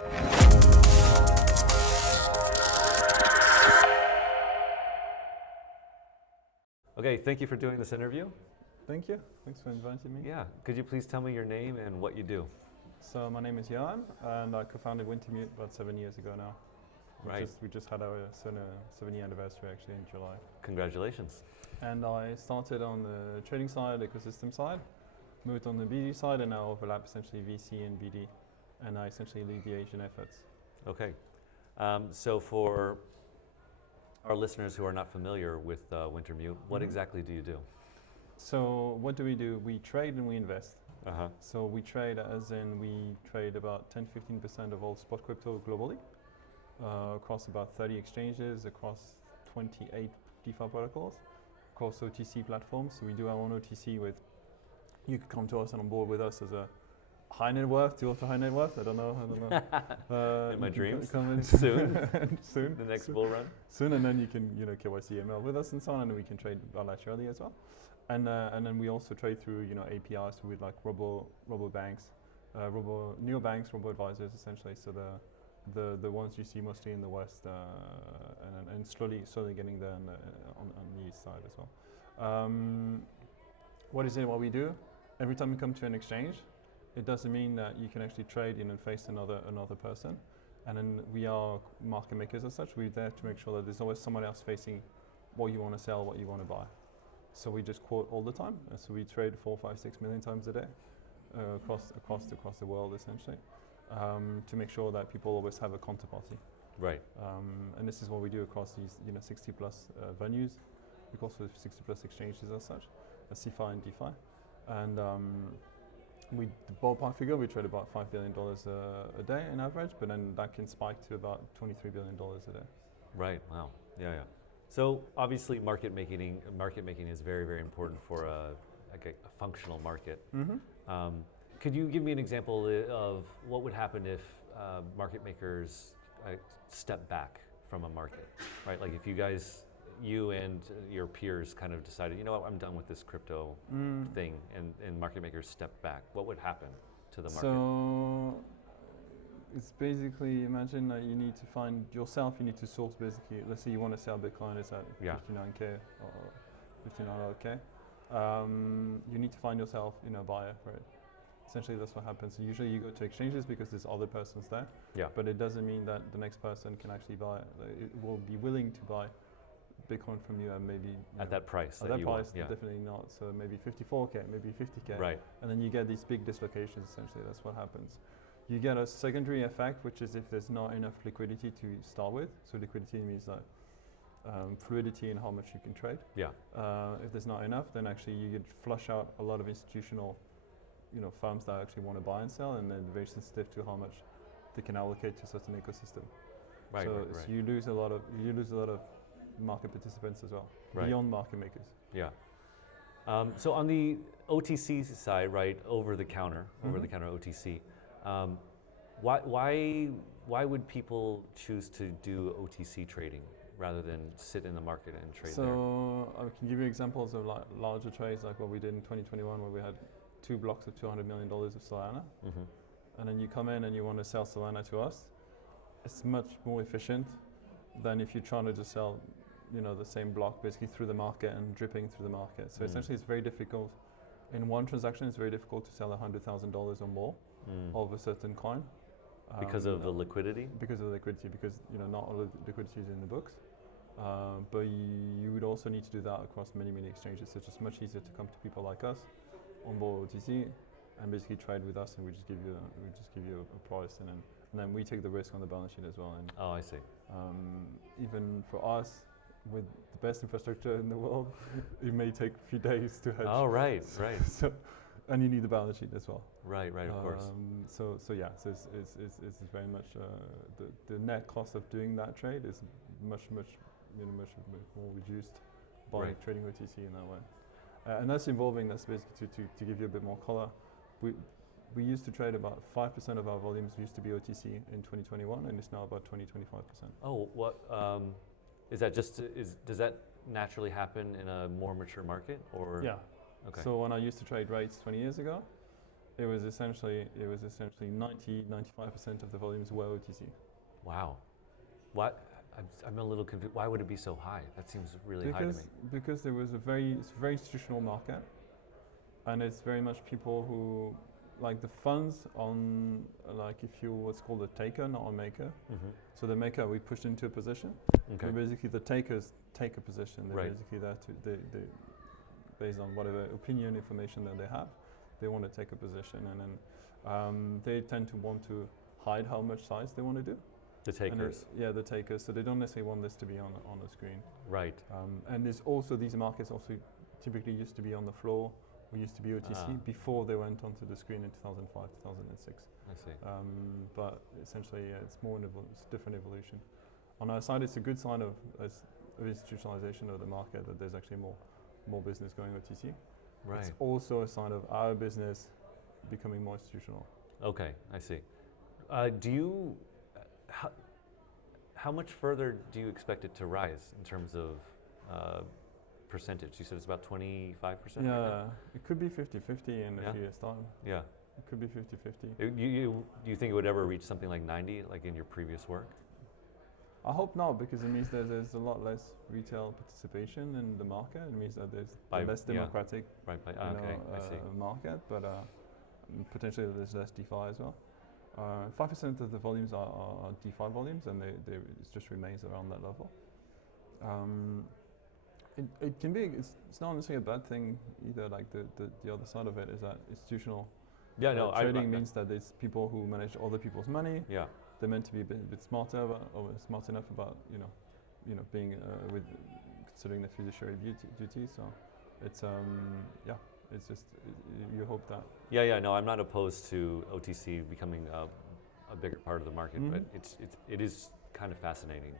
Okay, thank you for doing this interview. Thank you. Thanks for inviting me. Yeah, could you please tell me your name and what you do? So my name is Yoann, and I co-founded Wintermute about 7 years ago now. Right. We just had our 7-year anniversary actually in July. Congratulations. And I started on the trading side, ecosystem side, moved on the BD side, and now overlap essentially VC and BD, and I essentially lead the Asian efforts. Okay, so for our listeners who are not familiar with Wintermute, what exactly do you do? So what do? We trade and we invest. Uh-huh. So we trade as in we trade about 10-15% of all spot crypto globally, across about 30 exchanges, across 28 DeFi protocols, across OTC platforms. So we do our own OTC with, you could come to us and on board with us as a high net worth to ultra high net worth. I don't know. In my dreams. Come in Soon. soon. The next bull run. Soon, and then you can KYC ML with us and so on, and we can trade bilaterally as well. And then we also trade through APIs with like robo banks, neobanks, robo advisors essentially. So the ones you see mostly in the West, and slowly getting there on the East side as well. What is it? What we do? Every time you come to an exchange, it doesn't mean that you can actually trade in and face another person. And then we are market makers as such. We're there to make sure that there's always someone else facing what you want to sell, what you want to buy. So we just quote all the time. So we trade 4, 5, 6 million times a day across the world essentially, to make sure that people always have a counterparty. Right. And this is what we do across these 60 plus venues. We also have 60 plus exchanges as such, CeFi and DeFi. And the ballpark figure, we trade about $5 billion a day in average, but then that can spike to about $23 billion a day. Right. Wow. Yeah. So obviously, market making is very, very important for a functional market. Mm-hmm. Could you give me an example of what would happen if market makers step back from a market, right? Like if you and your peers kind of decided, you know what, I'm done with this crypto thing, and market makers step back, what would happen to the market? So it's basically, imagine that you need to find yourself, you need to source basically, let's say you want to sell Bitcoin, it's at 59K or 59K. You need to find yourself, a buyer for it. Essentially that's what happens. So usually you go to exchanges because there's other persons there. Yeah. But it doesn't mean that the next person can actually buy it. It will be willing to buy Bitcoin from you and maybe at that price. At that price, definitely not. So maybe 54K, maybe 50K. Right. And then you get these big dislocations essentially, that's what happens. You get a secondary effect, which is if there's not enough liquidity to start with. So liquidity means like fluidity in how much you can trade. Yeah. If there's not enough, then actually you could flush out a lot of institutional, firms that actually want to buy and sell, and then very sensitive to how much they can allocate to a certain ecosystem. Right. So you lose a lot of market participants as well, beyond market makers. Yeah. So on the OTC side, right, over the counter OTC. Why would people choose to do OTC trading rather than sit in the market and trade there? So I can give you examples of larger trades, like what we did in 2021, where we had 2 blocks of $200 million of Solana, and then you come in and you want to sell Solana to us. It's much more efficient than if you're trying to just sell, the same block basically through the market and dripping through the market. So essentially, it's very difficult. In one transaction, it's very difficult to sell $100,000 or more of a certain coin. Because of the liquidity? Because of the liquidity, because not all of the liquidity is in the books. But you would also need to do that across many exchanges. So it's just much easier to come to people like us, on board OTC, and basically trade with us, and we just give you a price, and then we take the risk on the balance sheet as well. And oh, I see. Even for us, with the best infrastructure in the world, it may take a few days to hedge. Oh, right. So, and you need the balance sheet as well. Right, of course. So it's very much the net cost of doing that trade is much more reduced by trading OTC in that way. And that's involving, that's basically to give you a bit more color. We used to trade about 5% of our volumes used to be OTC in 2021, and it's now about 20-25%. Oh, what is that? Does that naturally happen in a more mature market, or? Yeah. Okay. So when I used to trade rates 20 years ago, It was essentially 95% of the volumes were OTC. Wow. What? I'm a little confused. Why would it be so high? That seems really high to me. Because there was it's a very institutional market, and it's very much people who like the funds on like if you what's called a taker, not a maker. Mm-hmm. So the maker we pushed into a position. Okay. So basically the takers take a position. They're Right. basically there to they based on whatever opinion information that they have, they want to take a position, and then they tend to want to hide how much size they want to do. The takers. Yeah, the takers. So they don't necessarily want this to be on the screen. Right. And there's also these markets also typically used to be on the floor or used to be OTC before they went onto the screen in 2005, 2006. I see. But essentially, yeah, it's more it's different evolution. On our side, it's a good sign of institutionalization of the market that there's actually more business going OTC. Right. It's also a sign of our business becoming more institutional. Okay, I see. Do you, how much further do you expect it to rise in terms of percentage? You said it's about 25%? Yeah, right now? it could be 50-50 in a few years' time. Yeah. It could be 50-50. Do you think it would ever reach something like 90, like in your previous work? I hope not, because it means that there's a lot less retail participation in the market. It means that there's a less democratic market, but potentially there's less DeFi as well. 5% of the volumes are DeFi volumes, and it just remains around that level. It can be, it's not necessarily a bad thing either. Like the other side of it is that institutional trading means that it's people who manage other people's money. Yeah. They're meant to be a bit smarter or smart enough about being with considering the fiduciary duties. So it's it's just you hope that. Yeah. No, I'm not opposed to OTC becoming a bigger part of the market, but it is kind of fascinating.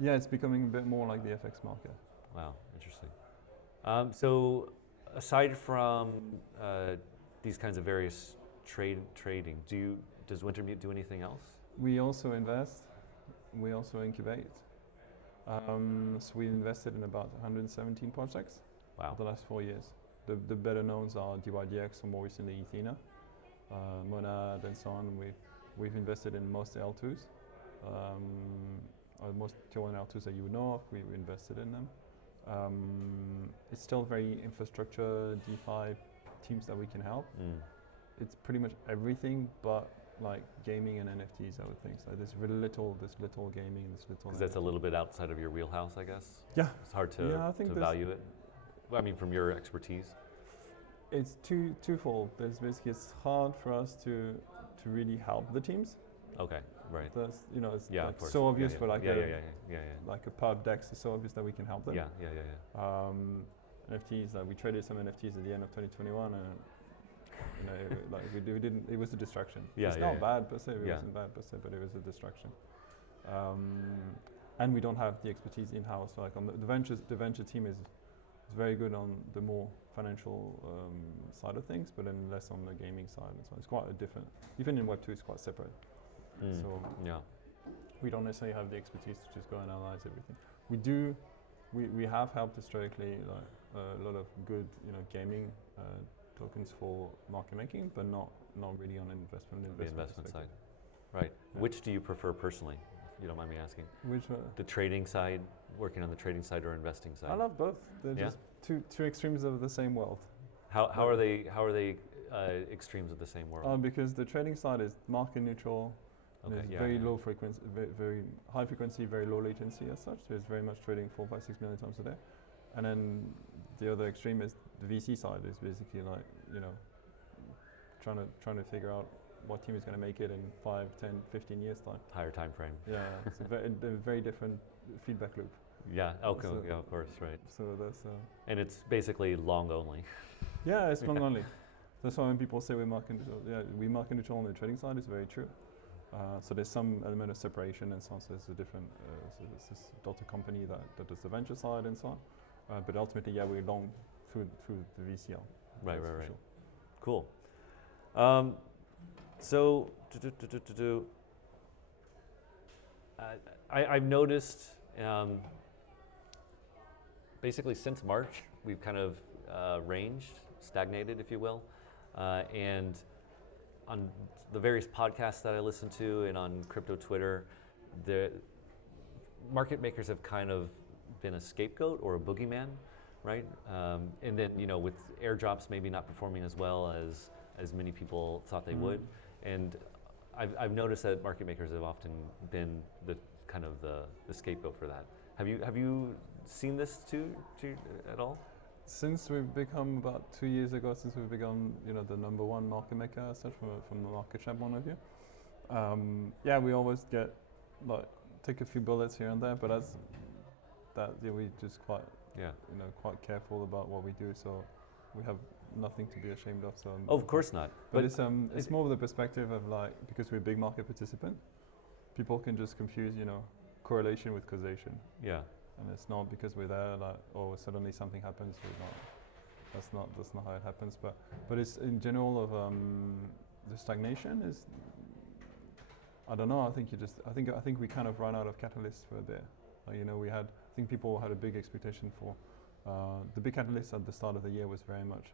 Yeah, it's becoming a bit more like the FX market. Wow, interesting. So aside from these kinds of various trading, does Wintermute do anything else? We also invest. We also incubate. So we invested in about 117 projects. Wow. For the last 4 years. The better knowns are DYDX, or more recently Ethena, Monad, and so on. We've invested in most L2s, most tier 1 L2s that you would know of. We invested in them. It's still very infrastructure, DeFi teams that we can help. It's pretty much everything but like gaming and NFTs, I would think. So there's little gaming, there's little. Because that's a little bit outside of your wheelhouse, I guess. Yeah. It's hard to value it. I mean, from your expertise. It's twofold. There's basically it's hard for us to really help the teams. Okay. Right. That's it's like so obvious for like like a pub DEX. It's so obvious that we can help them. Yeah. NFTs. We traded some NFTs at the end of 2021, and we didn't. It was a distraction. It's not bad per se. It wasn't bad per se, but it was a distraction. And we don't have the expertise in house. Like on the venture team is very good on the more financial side of things, but then less on the gaming side. And so it's quite a different. Even in Web2, it's quite separate. So we don't necessarily have the expertise to just go and analyze everything. We do. We have helped historically like a lot of good gaming tokens for market making, but not really on the investment side. Right. Yeah. Which do you prefer personally, if you don't mind me asking? Which one? The trading side, working on the trading side, or investing side? I love both. They're just two extremes of the same world. How are they extremes of the same world? Because the trading side is market neutral. Okay, very low frequency, very high frequency, very low latency as such. So it's very much trading 4, 5, 6 million times a day. And then the other extreme is the VC side is basically like, trying to figure out what team is going to make it in 5, 10, 15 years time. Higher time frame. Yeah, it's a very different feedback loop. Yeah, okay, of course, right. So that's. And it's basically long only. Yeah, it's long only. That's why when people say we market neutral on the trading side, it's very true. So there's some element of separation and so on. So there's a different, so there's this daughter company that does the venture side and so on. But ultimately, we're long through the VCL. Right. Sure. Cool. So, I've noticed basically since March, we've kind of stagnated, if you will. And on the various podcasts that I listen to and on crypto Twitter, the market makers have kind of been a scapegoat or a boogeyman, right? And then, you know, with airdrops maybe not performing as well as many people thought they would. And I've noticed that market makers have often been the kind of the scapegoat for that. Have you seen this too at all? Since we've become about 2 years ago, since we've become, you know, the number one market maker as such from the market share point of view, yeah, we always get like take a few bullets here and there, but as that, yeah, we just quite, you know, quite careful about what we do, so we have nothing to be ashamed of. So of course not. But it's more of the perspective of like, because we're a big market participant, people can just confuse, you know, correlation with causation. Yeah. And it's not because we're there, like, or suddenly something happens. That's not how it happens. But it's in general of the stagnation is. I don't know. I think we kind of ran out of catalysts for a bit. You know, I think people had a big expectation for the big catalyst at the start of the year was very much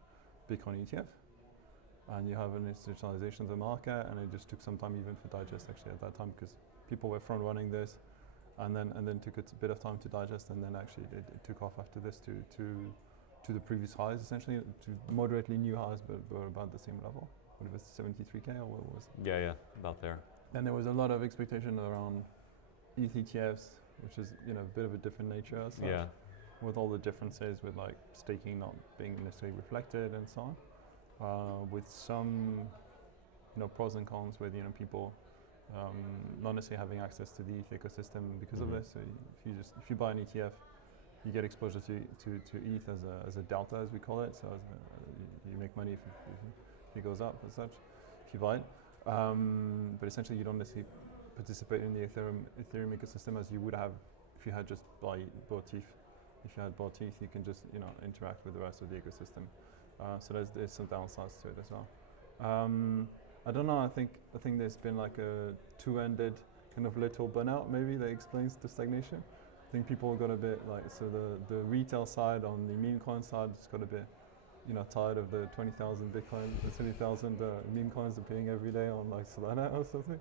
Bitcoin ETF, and you have an institutionalization of the market, and it just took some time even for digest actually at that time because people were front running this. And then took a bit of time to digest, and then actually it took off after this to the previous highs, essentially to moderately new highs, but about the same level. What was it, 73K or what was it? Yeah, about there. Then there was a lot of expectation around ETH ETFs, which is, you know, a bit of a different nature as such, with all the differences with like staking not being necessarily reflected and so on, with some, you know, pros and cons with, you know, people not necessarily having access to the ETH ecosystem because of this. So if you buy an ETF, you get exposure to ETH as a delta, as we call it. So you make money if it goes up as such, if you buy it. But essentially, you don't necessarily participate in the Ethereum ecosystem as you would have if you had just bought ETH. If you had bought ETH, you can just, you know, interact with the rest of the ecosystem. So there's some downsides to it as well. I don't know. I think there's been like a two-ended kind of little burnout. Maybe that explains the stagnation. I think people got a bit like, so the retail side on the meme coin side just got a bit, you know, tired of the 20,000 Bitcoin, 20,000 meme coins appearing every day on like Solana or something,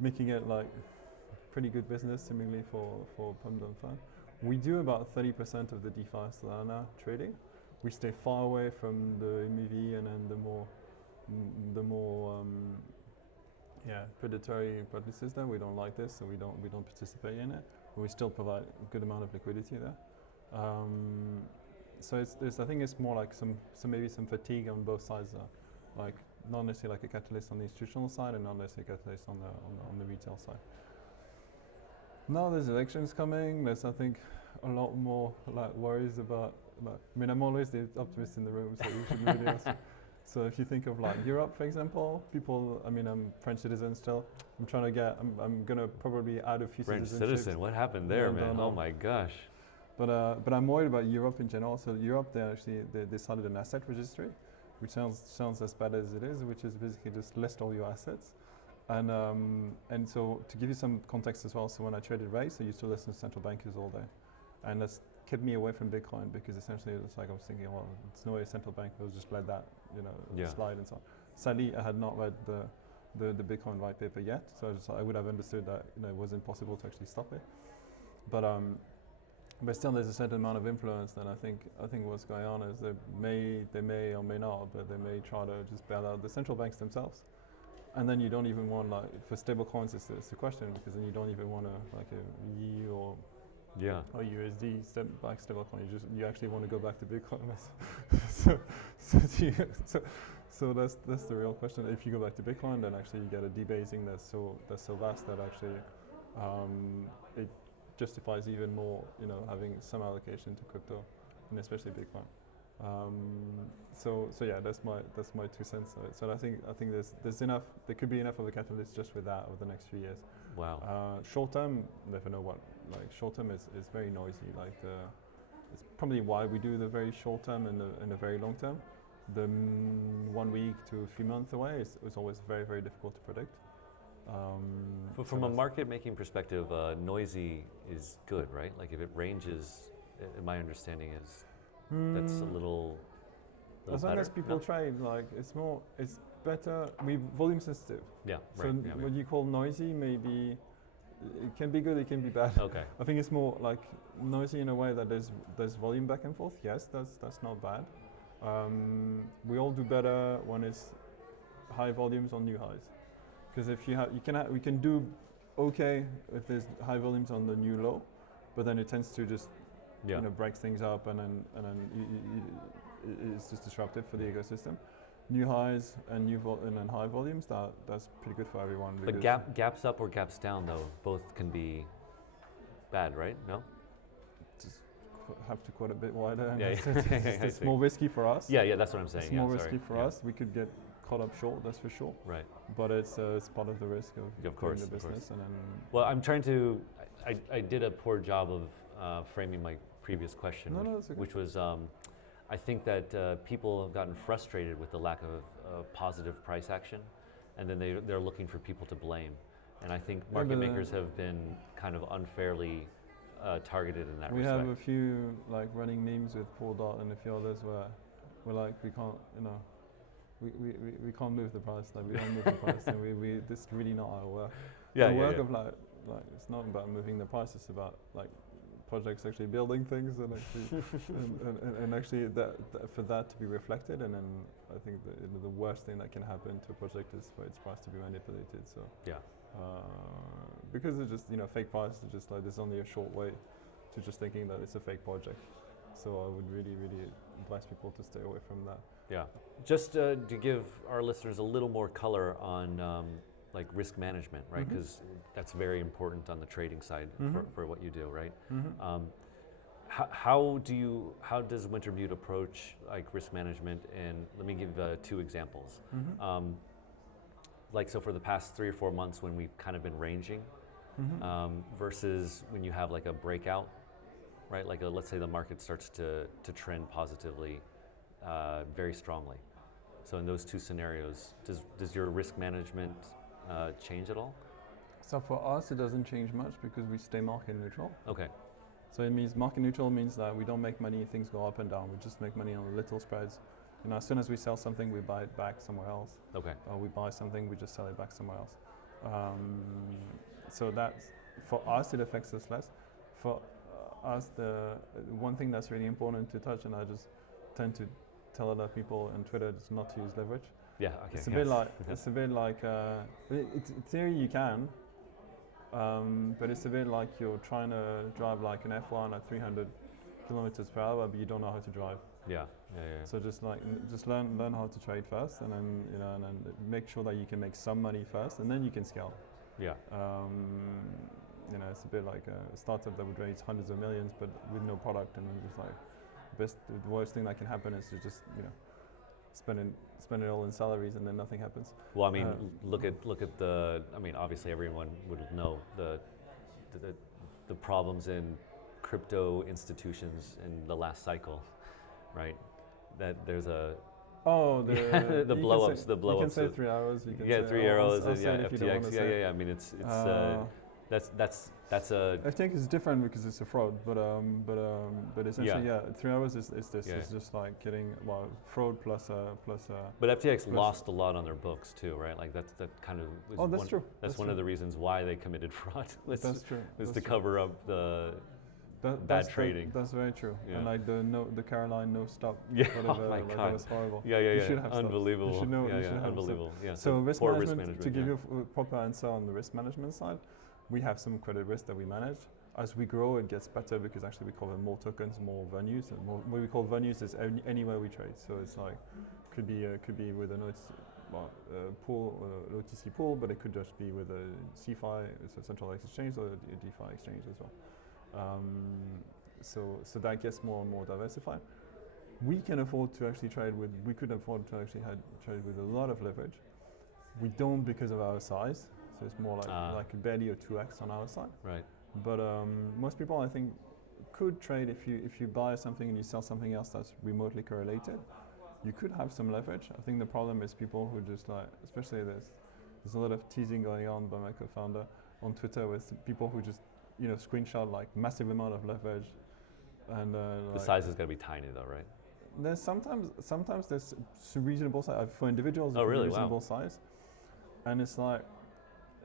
making it like pretty good business seemingly for Pump and Fun. We do about 30% of the DeFi Solana trading. We stay far away from the MEV and then the more predatory practices there. We don't like this, so we don't participate in it. But we still provide a good amount of liquidity there. So I think it's more like maybe some fatigue on both sides there. Like not necessarily like a catalyst on the institutional side and not necessarily a catalyst on the retail side. Now there's elections coming. There's, I think, a lot more like worries about. I mean, I'm always the optimist in the room, so you should really ask. So if you think of like Europe, for example, people, I mean, I'm French citizen still. I'm gonna probably add a few French citizen, what happened there, man? Oh my gosh. But I'm worried about Europe in general. So Europe, they started an asset registry, which sounds as bad as it is, which is basically just list all your assets. And so to give you some context as well, so when I traded rates, I used to listen to central bankers all day. And that's kept me away from Bitcoin because essentially it's like I was thinking, well, it's no way a central bank will just let that, you know, slide and so on. Sadly, I had not read the Bitcoin white paper yet, so I would have understood that, you know, it was impossible to actually stop it. But still, there's a certain amount of influence that I think what's going on is they may or may not, but they may try to just bail out the central banks themselves. And then you don't even want, like, for stable coins, it's a question, because then you don't even want like a EU or USD stable coin. You actually want to go back to Bitcoin. So that's the real question. If you go back to Bitcoin, then actually you get a debasing that's so vast that actually it justifies even more, you know, having some allocation to crypto, and especially Bitcoin. So yeah, that's my 2 cents. So I think there's enough. There could be enough of a catalyst just with that over the next few years. Wow. Short term, never know what. Like short term is very noisy. Like it's probably why we do the very short term and the very long term. The 1 week to a few months away is always very, very difficult to predict. But from a market making perspective, noisy is good, right? Like if it ranges, my understanding is that's a little little as long better? as people No? trade, like it's better. We volume sensitive. Yeah, So right. Yeah, what you call noisy, maybe it can be good, it can be bad. okay. I think it's more like noisy in a way that there's volume back and forth. Yes, that's not bad. We all do better when it's high volumes on new highs, because if we can do okay if there's high volumes on the new low, but then it tends to just Yeah. breaks things up, and then it's just disruptive for the ecosystem. New highs and and then high volumes, that's pretty good for everyone. But gaps up or gaps down though, both can be bad, right? No? just have to quote a bit wider. And Yeah, it's see. more risky for us. Yeah, that's what I'm saying. It's yeah, more sorry. risky for Yeah. us. We could get caught up short, that's for sure. Right. But it's part of the risk of course, doing the of course. business. And then Well, I'm trying to. I did a poor job of framing my previous question, No, that's okay. which was I think that people have gotten frustrated with the lack of positive price action, and then they're looking for people to blame. And I think market makers have been kind of unfairly targeted in that we respect. have a few like running memes with Paul Dot and a few others where we're like, we can't, we can't move the price. Like we don't move the price, and we this is really not our work. The work of like it's not about moving the price. It's about like projects actually building things and actually and actually for that to be reflected. And then I think the worst thing that can happen to a project is for its price to be manipulated. So Yeah. because it's just fake price. It's just like there's only a short way to just thinking that it's a fake project. So I would really advise people to stay away from that. Yeah. Just to give our listeners a little more color on like risk management, right? Because that's very important on the trading side for what you do, right? How does Wintermute approach like risk management? And let me give 2 examples. Like so for the past 3 or 4 months when we've kind of been ranging versus when you have like a breakout, right? Like let's say the market starts to trend positively very strongly. So in those 2 scenarios, does your risk management change at all? So for us, it doesn't change much because we stay market neutral. Okay. So it means market neutral means that we don't make money if things go up and down. We just make money on little spreads. As soon as we sell something, we buy it back somewhere else. Okay. Or we buy something, we just sell it back somewhere else. So that's, for us, it affects us less. For us, the one thing that's really important to touch, and I just tend to tell other people on Twitter is not to use leverage. Yeah, okay. It's a bit like, in theory you can, but it's a bit like you're trying to drive like an F1 at 300 kilometers per hour, but you don't know how to drive. Yeah. So just learn how to trade first, and then and then make sure that you can make some money first, and then you can scale. Yeah. It's a bit like a startup that would raise hundreds of millions, but with no product, and then just like the worst thing that can happen is to just spend it all in salaries, and then nothing happens. Well, I mean, look at the. I mean, obviously, everyone would know the problems in crypto institutions in the last cycle, right? That there's a. Oh, the blowups. The blowups. You can say 3 hours. You can yeah, say, 3 arrows. I'll say it if you don't FTX. want to say. Yeah. I mean, it's that's a. I think it's different because it's a fraud, but essentially, 3 hours is this. Yeah. It's just like getting fraud plus. But FTX lost a lot on their books too, right? Like that kind of. Was that's true. That's one of the reasons why they committed fraud. That's true. Was to cover up the. Bad trading. That's very true. Yeah. And like the Caroline no stop. Yeah. Whatever, Oh my God. That was horrible. Yeah. You should have Unbelievable. You should know. Yeah, you should have unbelievable. Yeah. So risk poor management, to give yeah. you a proper answer on the risk management side, we have some credit risk that we manage. As we grow, it gets better because actually we call them more tokens, more venues. And what we call venues is anywhere we trade. So it's like could be with an pool, OTC pool, but it could just be with a CFI, it's a centralized exchange, or a DeFi exchange as well. So that gets more and more diversified. We can afford to actually trade with. We could afford to actually trade with a lot of leverage. We don't because of our size. So it's more like barely a 2x on our side. Right. But most people, I think, could trade if you buy something and you sell something else that's remotely correlated. You could have some leverage. I think the problem is people who just like, especially there's a lot of teasing going on by my co-founder on Twitter with people who just screenshot like massive amount of leverage, and the size is going to be tiny though, right? There's sometimes there's reasonable size for individuals. Oh, really? Reasonable Wow. size, and it's like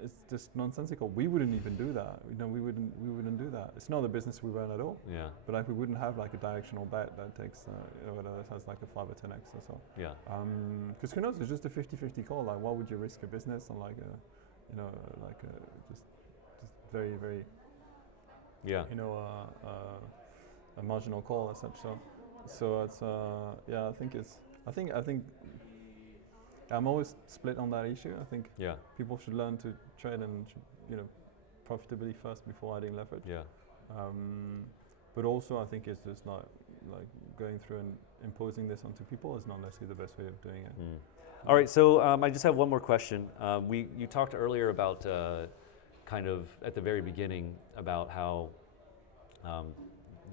it's just nonsensical. We wouldn't even do that. We wouldn't do that. It's not the business we run at all. Yeah. But like we wouldn't have like a directional bet that takes that has like a 5 or 10x or so. Yeah. Because who knows? It's just a 50-50 call. Like, why would you risk a business on like a, just very very Yeah. A marginal call as such. So it's I think I'm always split on that issue. I think Yeah. people should learn to trade and profitably first before adding leverage. Yeah. But also I think it's just not like going through and imposing this onto people is not necessarily the best way of doing it. All right, so I just have one more question. You talked earlier about kind of at the very beginning about how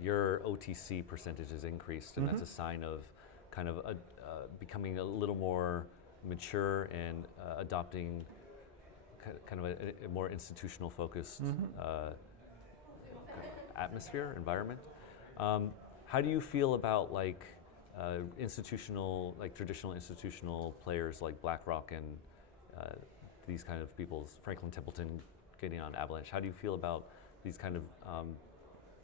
your OTC percentage has increased, and that's a sign of kind of becoming a little more mature and adopting kind of a more institutional focused atmosphere, environment. How do you feel about like traditional institutional players like BlackRock and these kind of people, Franklin Templeton getting on Avalanche? How do you feel about these kind of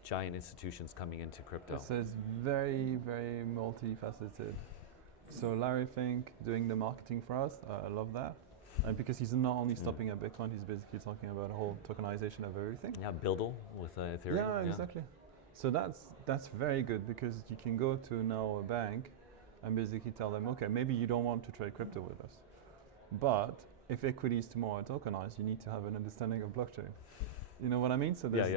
giant institutions coming into crypto? It's very, very multifaceted. So Larry Fink doing the marketing for us, I love that. And because he's not only stopping at Bitcoin, he's basically talking about a whole tokenization of everything. Yeah, Buildle with Ethereum. Yeah, exactly. So that's very good because you can go to now a bank and basically tell them, okay, maybe you don't want to trade crypto with us, but if equities tomorrow are tokenized, you need to have an understanding of blockchain. You know what I mean? So that's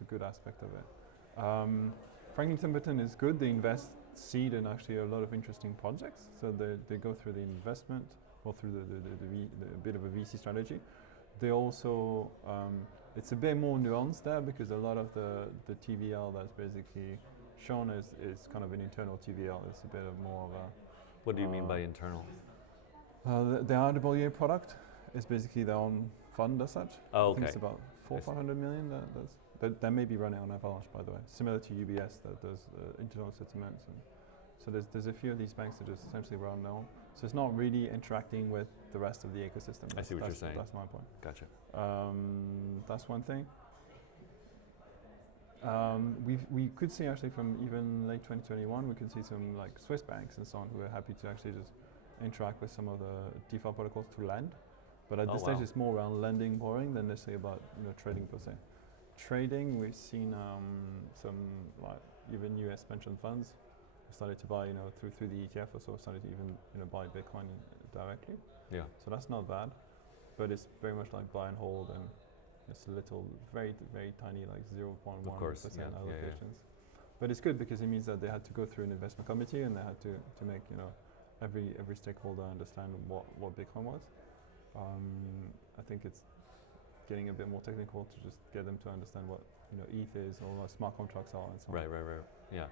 a good aspect of it. Franklin Templeton is good. They invest seed in actually a lot of interesting projects. So they go through the investment or through the bit of a VC strategy. They also it's a bit more nuanced there because a lot of the TVL that's basically shown is kind of an internal TVL. It's a bit of more of a. What do you mean by internal? The RWA product is basically their own fund as such. Oh, I think okay. it's about 500 million. That may be running on Avalanche, by the way. Similar to UBS that does internal settlements. And so there's a few of these banks that just essentially run their own. So it's not really interacting with the rest of the ecosystem. I see what you're saying. That's my point. Gotcha. That's one thing. We could see actually from even late 2021, we could see some like Swiss banks and so on who are happy to actually just interact with some of the DeFi protocols to lend. But at this stage, it's more around lending, borrowing than necessarily about trading per se. Trading, we've seen some like even US pension funds started to buy through the ETF or so started to even buy Bitcoin directly. Yeah. So that's not bad, but it's very much like buy and hold, and it's a little very very tiny like 0.1% allocations. But it's good because it means that they had to go through an investment committee and they had to make every stakeholder understand what Bitcoin was. I think it's getting a bit more technical to just get them to understand what ETH is or what smart contracts are and so on. Right. Yeah.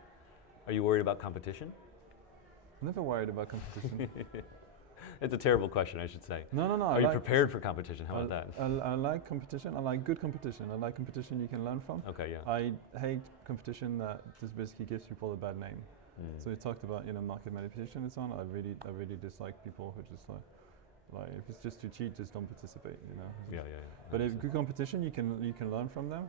Are you worried about competition? Never worried about competition. It's a terrible question, I should say. No. Are you prepared for competition? How about that? I like competition. I like good competition. I like competition you can learn from. Okay, yeah. I hate competition that just basically gives people a bad name. So you talked about market manipulation and so on. I really dislike people who just like if it's just to cheat, just don't participate. Yeah. But if good competition, you can learn from them.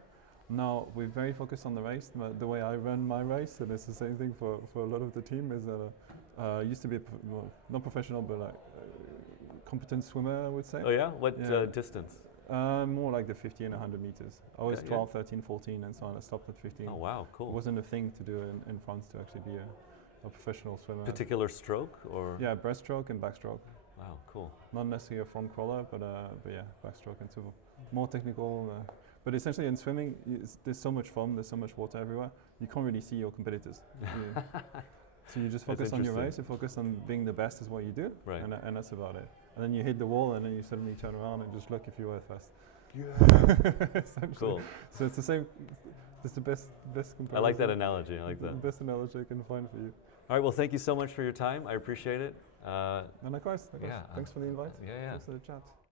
Now we're very focused on the race. The way I run my race, and it's the same thing for a lot of the team, is that I used to be not professional, but like competent swimmer, I would say. Oh yeah? What distance? More like the 50 and 100 meters. I was 12, 13, 14 and so on. I stopped at 15. Oh wow, cool. It wasn't a thing to do in France to actually be a professional swimmer. Particular stroke or? Yeah, breaststroke and backstroke. Wow, cool. Not necessarily a front crawler, but yeah, backstroke and so more technical. But essentially in swimming, there's so much foam, there's so much water everywhere, you can't really see your competitors. So you just focus on your race, you focus on being the best is what you do, right. and that's about it. And then you hit the wall and then you suddenly turn around and just look if you were fast. Yeah. Cool. So it's the same, it's the best comparison. I like that analogy, I like that. The best analogy I can find for you. All right, well thank you so much for your time, I appreciate it. And likewise. Yeah, thanks for the invite. Yeah. Thanks for the chat.